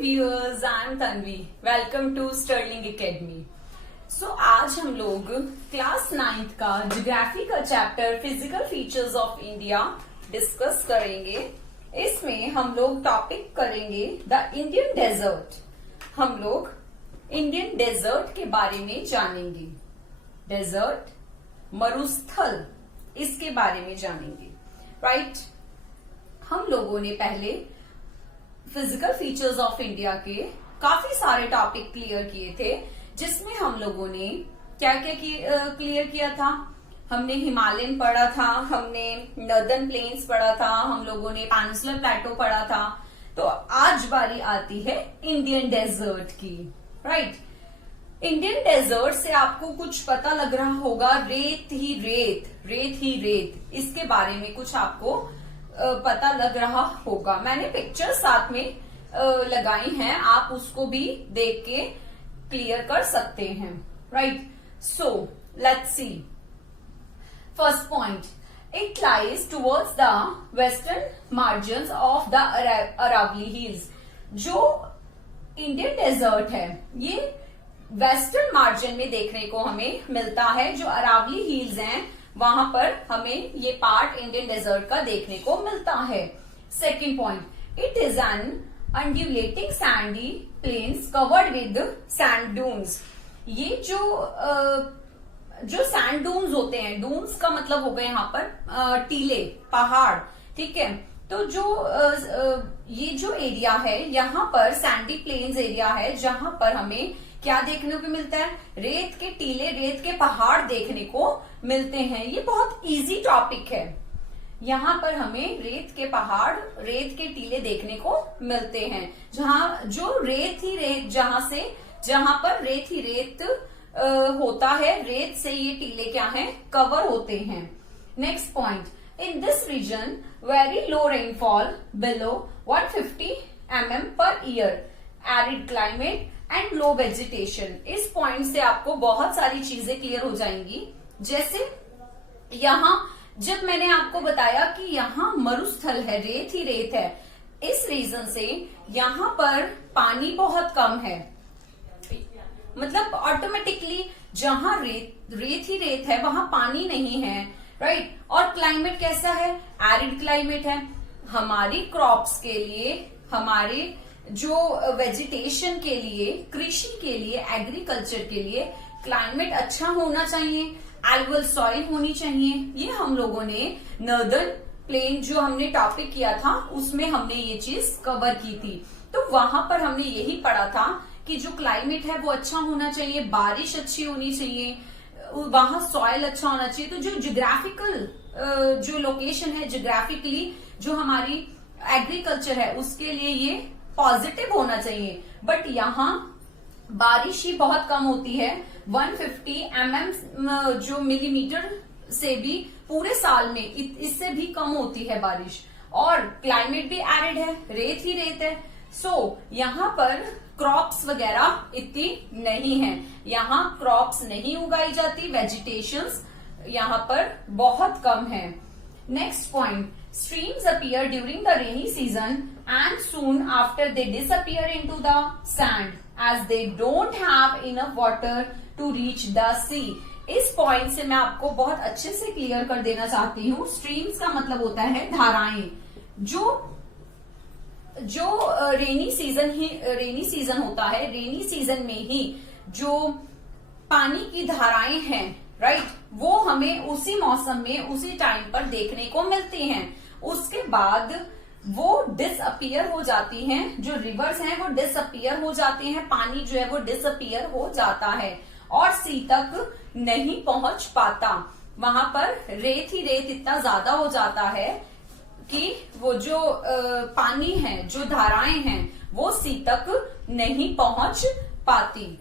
viewers, I'm Tanvi. Welcome to Sterling Academy. So आज हम लोग क्लास 9th का ज्योग्राफी का chapter physical features of India discuss करेंगे। इसमें हम लोग टॉपिक करेंगे द इंडियन डेजर्ट। हम लोग इंडियन डेजर्ट के बारे में जानेंगे। डेजर्ट मरुस्थल, इसके बारे में जानेंगे। राइट, हम लोगों ने पहले फिजिकल फीचर्स ऑफ इंडिया के काफी सारे टॉपिक क्लियर किए थे, जिसमें हम लोगों ने क्या क्या क्लियर किया था। हमने हिमालयन पढ़ा था, हमने नॉर्दर्न प्लेन्स पढ़ा था, हम लोगों ने पेनिनसुलर प्लेटो पढ़ा था। तो आज बारी आती है इंडियन डेजर्ट की। राइट, इंडियन डेजर्ट से आपको कुछ पता लग रहा होगा, रेत ही रेत, रेत ही रेत, इसके बारे में कुछ आपको पता लग रहा होगा। मैंने पिक्चर साथ में लगाई हैं, आप उसको भी देख के क्लियर कर सकते हैं। Right, so let's see. First point, it lies towards the western margins of the Aravalli hills. जो इंडियन डेजर्ट है ये वेस्टर्न मार्जिन में देखने को हमें मिलता है। जो अरावली हिल्स हैं वहां पर हमें ये पार्ट इंडियन डेजर्ट का देखने को मिलता है। Second point, it is an undulating sandy plains covered with sand dunes. ये जो सैंड डून्स होते हैं, डून्स का मतलब हो गए यहाँ पर टीले, पहाड़। ठीक है, तो ये जो एरिया है यहाँ पर सैंडी प्लेन्स एरिया है, जहां पर हमें क्या देखने को मिलता है, रेत के टीले, रेत के पहाड़ देखने को मिलते हैं। ये बहुत इजी टॉपिक है। यहाँ पर हमें रेत के पहाड़, रेत के टीले देखने को मिलते हैं, जो रेत ही रेत, जहां पर रेत ही रेत होता है, रेत से ये टीले क्या हैं, कवर होते हैं। Next point, in this region very low rainfall below 150 mm per year, arid climate and low vegetation. इस पॉइंट से आपको बहुत सारी चीजें क्लियर हो जाएंगी। जैसे यहाँ जब मैंने आपको बताया कि यहाँ मरुस्थल है, रेत ही रेत है, इस रीजन से यहाँ पर पानी बहुत कम है। मतलब ऑटोमेटिकली जहां रेत ही रेत है वहां पानी नहीं है। राइट, और क्लाइमेट कैसा है, एरिड क्लाइमेट है। हमारी क्रॉप्स के लिए, हमारे जो वेजिटेशन के लिए, कृषि के लिए, एग्रीकल्चर के लिए क्लाइमेट अच्छा होना चाहिए, एल्युअल सॉइल होनी चाहिए। ये हम लोगों ने नॉर्दर्न प्लेन जो हमने टॉपिक किया था उसमें हमने ये चीज कवर की थी। तो वहां पर हमने यही पढ़ा था कि जो क्लाइमेट है वो अच्छा होना चाहिए, बारिश अच्छी होनी चाहिए, वहां सॉइल अच्छा होना चाहिए। तो जो ज्योग्राफिकल जो लोकेशन है, ज्योग्राफिकली जो हमारी एग्रीकल्चर है उसके लिए ये पॉजिटिव होना चाहिए। बट यहाँ बारिश ही बहुत कम होती है, 150 mm जो मिलीमीटर से भी पूरे साल में इससे भी कम होती है बारिश। और क्लाइमेट भी एरिड है, रेत ही रेत है। सो यहाँ पर क्रॉप्स वगैरह इतनी नहीं है, यहाँ क्रॉप्स नहीं उगाई जाती, वेजिटेशंस यहाँ पर बहुत कम है। Next point, streams appear during the rainy season and soon after they disappear into the sand as they don't have enough water to reach the sea। इस पॉइंट से मैं आपको बहुत अच्छे से क्लियर कर देना चाहती हूँ। स्ट्रीम्स का मतलब होता है धाराएं। जो रेनी सीजन होता है, रेनी सीजन में ही जो पानी की धाराएं हैं, राइट, वो हमें उसी मौसम में, उसी टाइम पर देखने को मिलती हैं। उसके बाद वो डिसअपियर हो जाती हैं, जो रिवर्स हैं वो डिसअपियर हो जाती हैं, पानी जो है वो डिसअपियर हो जाता है और सी तक नहीं पहुंच पाता। वहां पर रेत ही रेत इतना ज्यादा हो जाता है कि वो जो पानी है, जो धाराएं हैं, वो सी तक नहीं पहुंच पाती।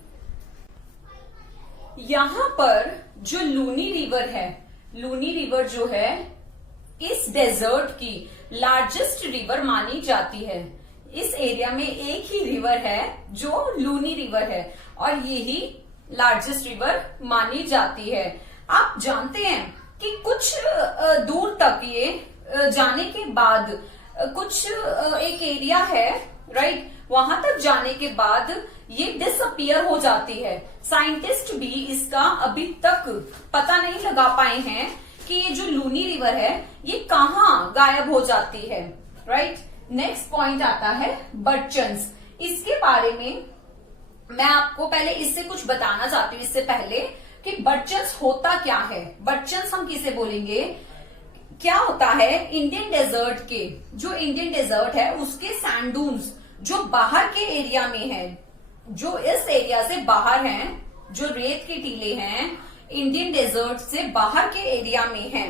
यहाँ पर जो लूनी रिवर है, लूनी रिवर जो है इस डेजर्ट की लार्जेस्ट रिवर मानी जाती है। इस एरिया में एक ही रिवर है जो लूनी रिवर है और यही लार्जेस्ट रिवर मानी जाती है। आप जानते हैं कि कुछ दूर तक ये जाने के बाद कुछ एक एरिया है, राइट, वहां तक जाने के बाद ये डिसअपियर हो जाती है। साइंटिस्ट भी इसका अभी तक पता नहीं लगा पाए हैं कि ये जो लूनी रिवर है ये कहाँ गायब हो जाती है, राइट। नेक्स्ट पॉइंट आता है बर्चन्स। इसके बारे में मैं आपको पहले इससे कुछ बताना चाहती हूँ, इससे पहले कि बर्चन्स होता क्या है। बर्चन्स हम किसे बोलेंगे, क्या होता है, इंडियन डेजर्ट के, जो इंडियन डेजर्ट है उसके सैंड डून्स जो बाहर के एरिया में है, जो इस एरिया से बाहर हैं, जो रेत के टीले हैं इंडियन डेजर्ट से बाहर के एरिया में हैं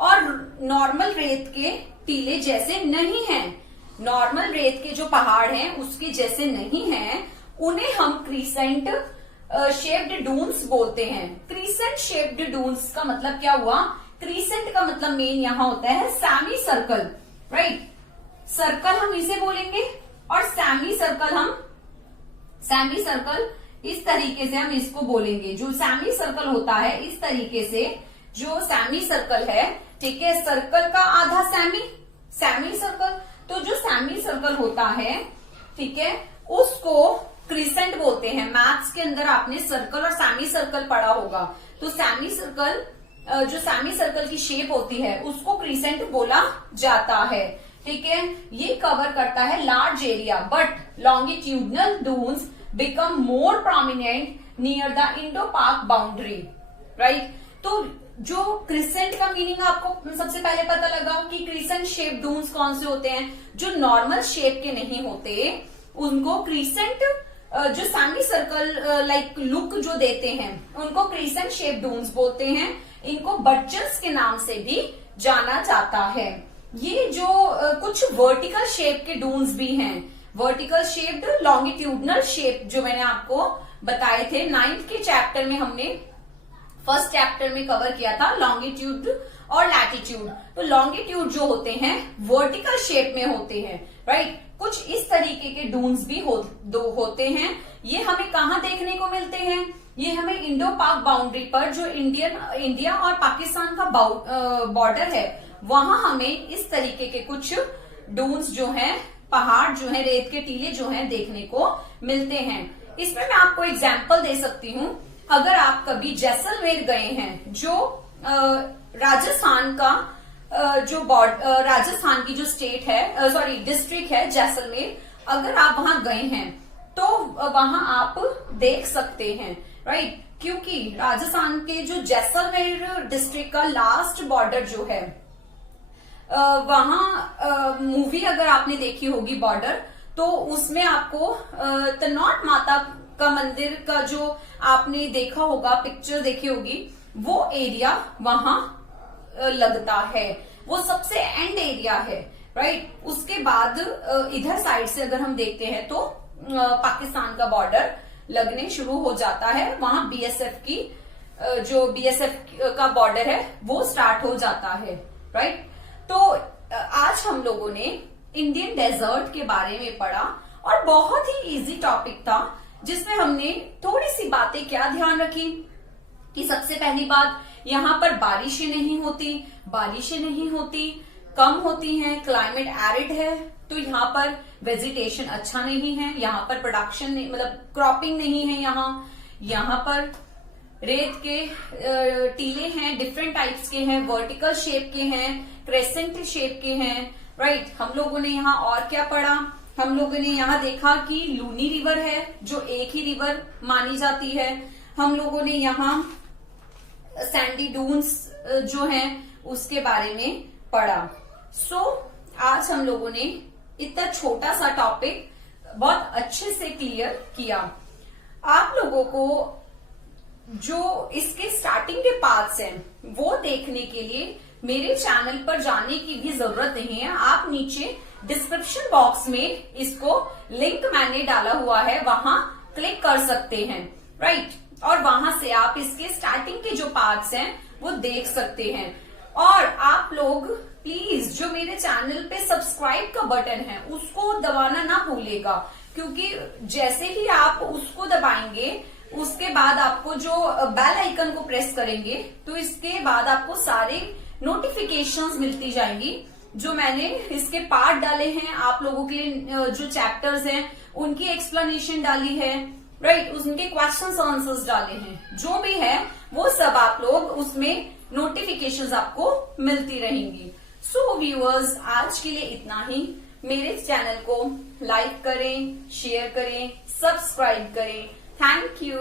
और नॉर्मल रेत के टीले जैसे नहीं हैं, नॉर्मल रेत के जो पहाड़ हैं उसके जैसे नहीं हैं, उन्हें हम क्रीसेंट शेप्ड डून्स बोलते हैं। क्रीसेंट शेप्ड डून्स का मतलब क्या हुआ, क्रीसेंट का मतलब मेन यहां होता है सेमी सर्कल, राइट। सर्कल हम इसे बोलेंगे और सेमी सर्कल इस तरीके से हम इसको बोलेंगे। जो सेमी सर्कल होता है इस तरीके से, जो सेमी सर्कल है, ठीक है, सर्कल का आधा सेमी सर्कल, तो जो सेमी सर्कल होता है, ठीक है, उसको क्रीसेंट बोलते हैं। मैथ्स के अंदर आपने सर्कल और सेमी सर्कल पढ़ा होगा, तो सेमी सर्कल, जो सेमी सर्कल की शेप होती है उसको क्रीसेंट बोला जाता है, ठीक है। ये कवर करता है large area, but longitudinal dunes become more prominent near the Indo पाक बाउंड्री, राइट। तो जो क्रिसेंट का मीनिंग आपको सबसे पहले पता लगा कि क्रिसेंट शेप डून्स कौन से होते हैं, जो नॉर्मल शेप के नहीं होते उनको क्रिसेंट, जो सेमी सर्कल लाइक लुक जो देते हैं उनको क्रिसेंट शेप डून्स बोलते हैं। इनको बर्चन्स के नाम से भी जाना जाता है। ये जो कुछ वर्टिकल शेप के डून्स भी हैं, वर्टिकल शेप्ड लॉन्गिट्यूडनल शेप जो मैंने आपको बताए थे 9th के चैप्टर में, हमने फर्स्ट चैप्टर में कवर किया था लॉन्गिट्यूड और लैटिट्यूड। तो लॉन्गिट्यूड जो होते हैं वर्टिकल शेप में होते हैं, राइट। कुछ इस तरीके के डून्स भी होते हैं। ये हमें कहाँ देखने को मिलते हैं, ये हमें इंडो पाक बाउंड्री पर, जो इंडिया और पाकिस्तान का बॉर्डर है, वहां हमें इस तरीके के कुछ डून्स जो हैं, पहाड़ जो है, रेत के टीले जो हैं देखने को मिलते हैं। इसमें मैं आपको एग्जाम्पल दे सकती हूँ। अगर आप कभी जैसलमेर गए हैं, जो राजस्थान का जो राजस्थान की जो स्टेट है, सॉरी डिस्ट्रिक्ट है जैसलमेर, अगर आप वहां गए हैं तो वहां आप देख सकते हैं, राइट। क्योंकि राजस्थान के जो जैसलमेर डिस्ट्रिक्ट का लास्ट बॉर्डर जो है, वहां मूवी अगर आपने देखी होगी बॉर्डर, तो उसमें आपको तनौट माता का मंदिर का जो आपने देखा होगा, पिक्चर देखी होगी, वो एरिया वहां लगता है, वो सबसे एंड एरिया है, राइट। उसके बाद इधर साइड से अगर हम देखते हैं तो पाकिस्तान का बॉर्डर लगने शुरू हो जाता है। वहां बीएसएफ की, जो बीएसएफ का बॉर्डर है वो स्टार्ट हो जाता है, राइट। तो आज हम लोगों ने इंडियन डेजर्ट के बारे में पढ़ा और बहुत ही इजी टॉपिक था, जिसमें हमने थोड़ी सी बातें क्या ध्यान रखी कि सबसे पहली बात, यहाँ पर बारिशें नहीं होती, कम होती हैं, क्लाइमेट एरिड है, तो यहाँ पर वेजिटेशन अच्छा नहीं है, यहाँ पर प्रोडक्शन मतलब क्रॉपिंग नहीं है, यहाँ पर रेत के टीले हैं, डिफरेंट टाइप्स के हैं, वर्टिकल शेप के हैं, क्रेसेंट शेप के हैं, राइट। हम लोगों ने यहाँ और क्या पढ़ा, हम लोगों ने यहाँ देखा कि लूनी रिवर है जो एक ही रिवर मानी जाती है। हम लोगों ने यहाँ सैंडी डून्स जो हैं उसके बारे में पढ़ा। सो आज हम लोगों ने इतना छोटा सा टॉपिक बहुत अच्छे से क्लियर किया। आप लोगों को जो इसके स्टार्टिंग के पार्ट्स हैं वो देखने के लिए मेरे चैनल पर जाने की भी जरूरत नहीं है। आप नीचे डिस्क्रिप्शन बॉक्स में इसको लिंक मैंने डाला हुआ है, वहां क्लिक कर सकते हैं, राइट। और वहां से आप इसके स्टार्टिंग के जो पार्ट्स हैं वो देख सकते हैं। और आप लोग प्लीज जो मेरे चैनल पे सब्सक्राइब का बटन है उसको दबाना ना भूलिएगा, क्योंकि जैसे ही आप उसको दबाएंगे उसके बाद आपको जो बेल आइकन को प्रेस करेंगे तो इसके बाद आपको सारे नोटिफिकेशंस मिलती जाएंगी जो मैंने इसके पार्ट डाले हैं आप लोगों के लिए, जो चैप्टर्स हैं उनकी एक्सप्लेनेशन डाली है, राइट, उनके क्वेश्चंस आंसर्स डाले हैं, जो भी है वो सब आप लोग उसमें नोटिफिकेशंस आपको मिलती रहेंगी। सो व्यूअर्स, आज के लिए इतना ही। मेरे चैनल को लाइक करें, शेयर करें, सब्सक्राइब करें। Thank you.